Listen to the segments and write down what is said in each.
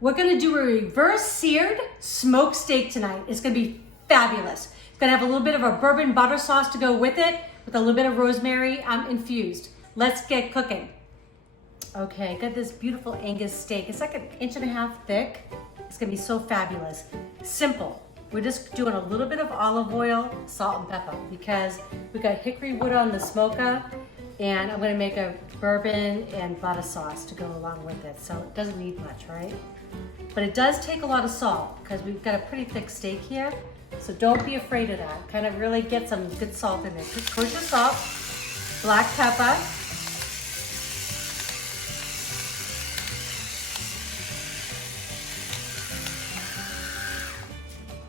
We're gonna do a reverse-seared smoked steak tonight. It's gonna be fabulous. It's gonna have a little bit of a bourbon butter sauce to go with it, with a little bit of rosemary infused. Let's get cooking. Okay, got this beautiful Angus steak. It's like 1.5 inches thick. It's gonna be so fabulous. Simple. We're just doing a little bit of olive oil, salt and pepper, because we got hickory wood on the smoker, and I'm gonna make a bourbon and butter sauce to go along with it. So it doesn't need much, right? But it does take a lot of salt because we've got a pretty thick steak here. So don't be afraid of that. Kind of really get some good salt in there. Kosher salt, black pepper,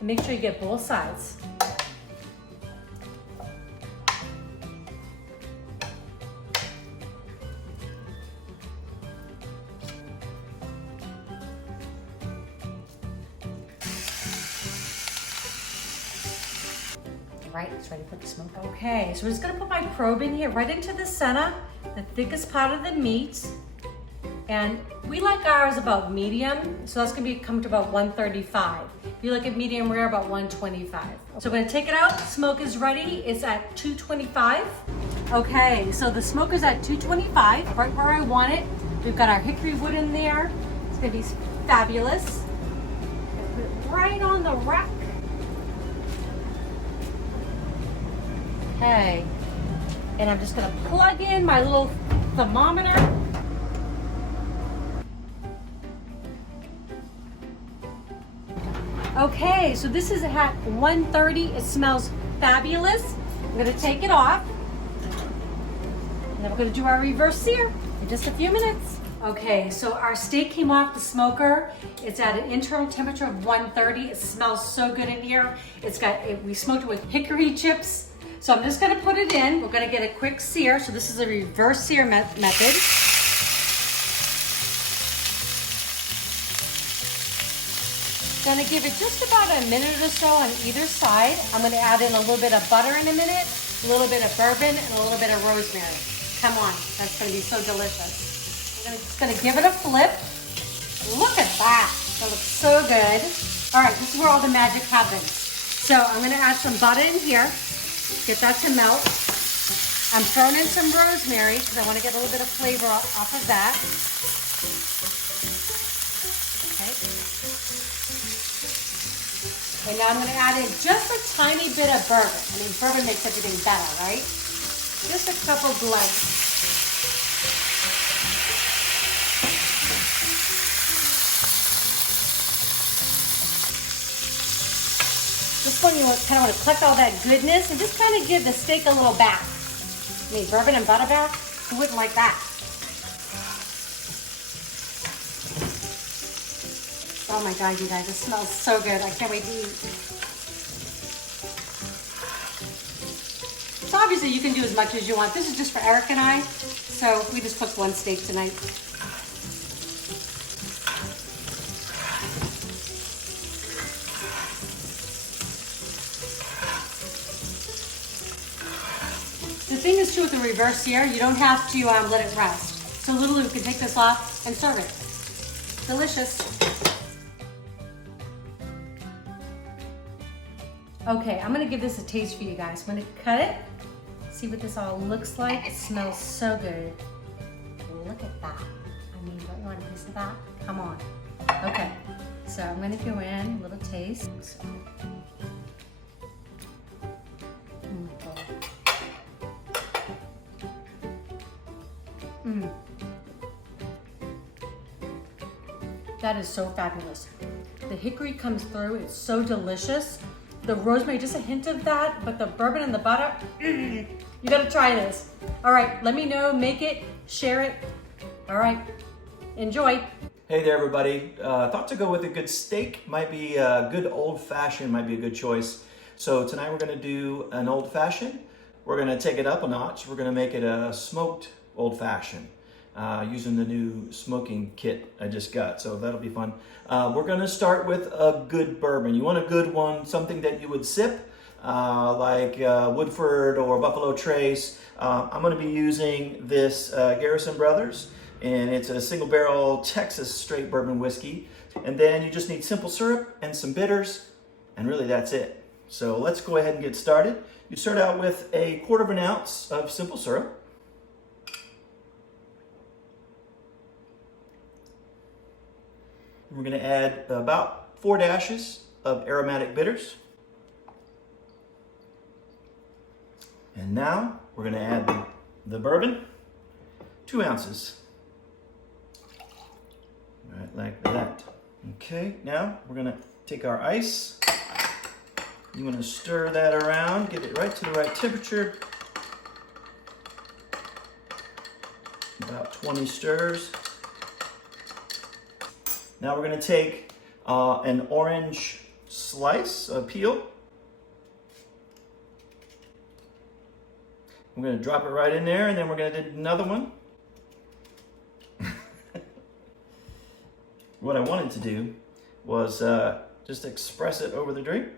and make sure you get both sides. Right, it's ready to put the smoke. Okay, so we're just gonna put my probe in here right into the center, the thickest part of the meat. And we like ours about medium, so that's gonna come to about 135. If you look at medium rare, about 125. So we're gonna take it out, smoke is ready, it's at 225. Okay, so the smoke is at 225, right where I want it. We've got our hickory wood in there. It's gonna be fabulous. Put it right on the rack. Okay, and I'm just gonna plug in my little thermometer. Okay, so this is at 130. It smells fabulous. I'm gonna take it off. And then we're gonna do our reverse sear in just a few minutes. Okay, so our steak came off the smoker. It's at an internal temperature of 130. It smells so good in here. We smoked it with hickory chips. So I'm just gonna put it in. We're gonna get a quick sear. So this is a reverse sear method. Gonna give it just about a minute or so on either side. I'm gonna add in a little bit of butter in a minute, a little bit of bourbon, and a little bit of rosemary. Come on, that's gonna be so delicious. I'm just gonna give it a flip. Look at that, that looks so good. All right, this is where all the magic happens. So I'm gonna add some butter in here. Get that to melt. I'm throwing in some rosemary because I want to get a little bit of flavor off of that. Okay. And now I'm going to add in just a tiny bit of bourbon. I mean, bourbon makes everything better, right? Just a couple glands. This one, you kind of want to collect all that goodness and just kind of give the steak a little bath. I mean, bourbon and butter bath? Who wouldn't like that? Oh my God, you guys, it smells so good. I can't wait to eat. So obviously you can do as much as you want. This is just for Eric and I. So we just cooked one steak tonight. The thing is too with the reverse sear, you don't have to let it rest. So literally we can take this off and serve it. Delicious. Okay, I'm gonna give this a taste for you guys. I'm gonna cut it, see what this all looks like. It smells so good. Look at that. I mean, don't you want a piece of that? Come on. Okay, so I'm gonna go in, a little taste. That is so fabulous. The hickory comes through, it's so delicious. The rosemary, just a hint of that, but the bourbon and the butter, you gotta try this. All right, let me know, make it, share it. All right, enjoy. Hey there everybody. Thought to go with a good steak, might be a good old fashioned, might be a good choice. So tonight we're gonna do an old fashioned. We're gonna take it up a notch. We're gonna make it a smoked old fashioned. Using the new smoking kit I just got, so that'll be fun. We're gonna start with a good bourbon. You want a good one, something that you would sip, like Woodford or Buffalo Trace. I'm gonna be using this Garrison Brothers and it's a single barrel Texas straight bourbon whiskey. And then you just need simple syrup and some bitters, and really that's it. So let's go ahead and get started. You start out with 1/4 ounce of simple syrup. We're going to add about 4 dashes of aromatic bitters. And now we're going to add the bourbon, 2 ounces. Right, like that. Okay, now we're going to take our ice. You want to stir that around, get it right to the right temperature. About 20 stirs. Now we're going to take an orange slice, a peel. We're going to drop it right in there, and then we're going to do another one. What I wanted to do was just express it over the drink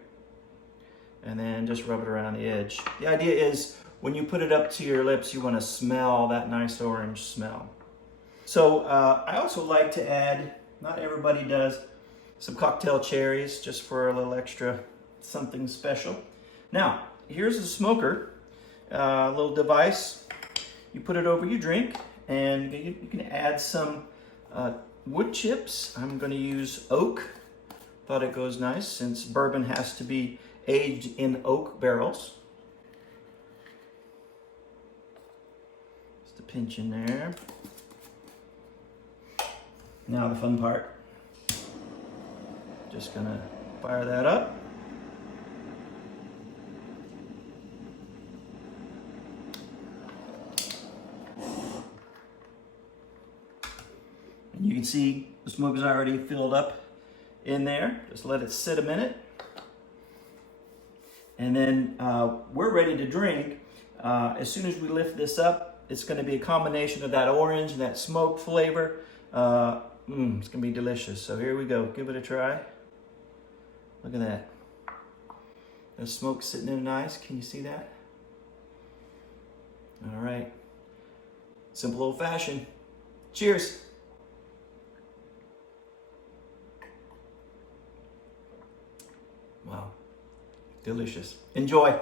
and then just rub it around the edge. The idea is when you put it up to your lips, you want to smell that nice orange smell. So I also like to add, not everybody does, some cocktail cherries just for a little extra something special. Now, here's a smoker, a little device. You put it over your drink, and you can add some wood chips. I'm going to use oak. Thought it goes nice since bourbon has to be aged in oak barrels. Just a pinch in there. Now the fun part. Just gonna fire that up. And you can see the smoke is already filled up in there. Just let it sit a minute. And then we're ready to drink. As soon as we lift this up, it's gonna be a combination of that orange and that smoke flavor. It's gonna be delicious. So here we go, give it a try. Look at that. The smoke sitting in nice, can you see that? All right, simple old fashioned. Cheers. Wow, delicious. Enjoy.